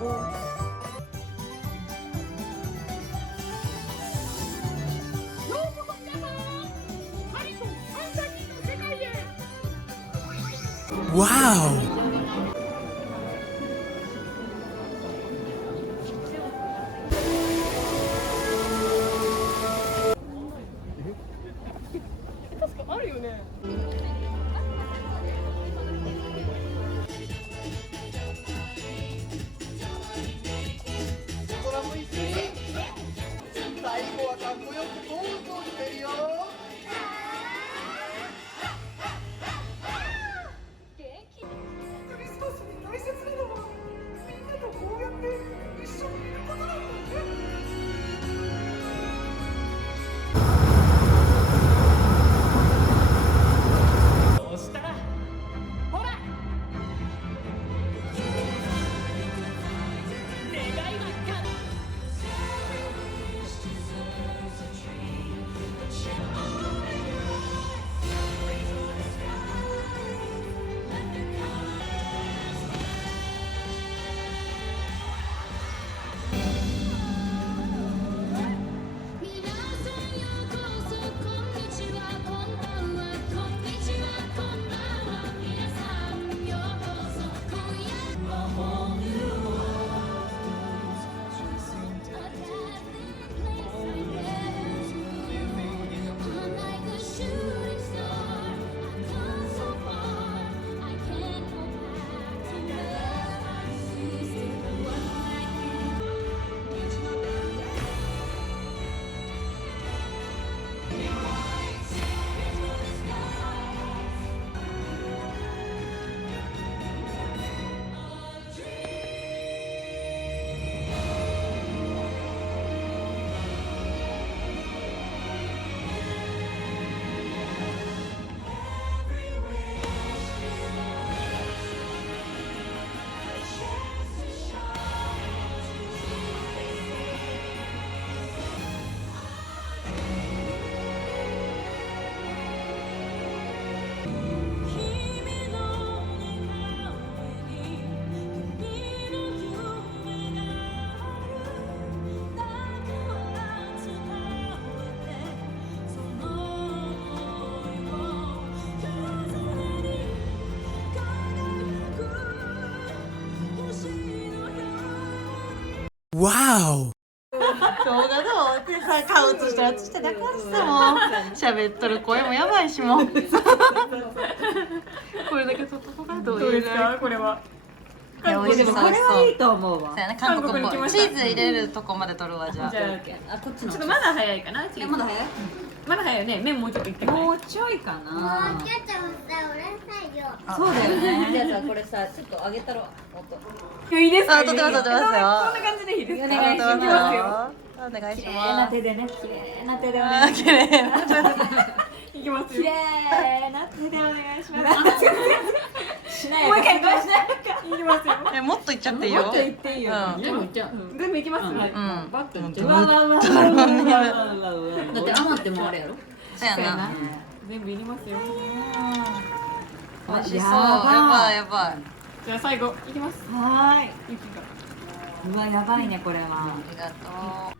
Wow! Wow! 動画どうってさ、顔映したら映してなかったもん。喋っとる声もやばいしもん。これだけ外がどうですかこれは。いや、美味しそう。これはいいと思うわ。そうやな、韓国っぽい。チーズ入れるとこまで取るわじゃあ。じゃあ、こっちの。ちょっとまだ早いかな。まだ早い？まだ早いよね。麺もうちょっといってくれ。もうちょいかな。もうちょっとさ、うるさいよ。そうだよね。じゃあさ、これさ、ちょっと上げたろ。もっと。いいですか？あ、撮ってますよ。こんな感じでいいですか？お願いしますよ。お願いします。綺麗な手でね。綺麗な手でお願いします。綺麗な手で。いきますよ。綺麗な手でお願いします。しない。もう一回どうしないか。いきますよ。もっといっちゃっていいよ。もっといっていいよ。全部いっちゃう。全部いきます。バッといって。わわわわわ。だって余ってもあれやろ。そうやな。全部いりますよ。美味しそう。やばいやばい。じゃあ最後いきます。はーい。うわやばいねこれは。ありがとう。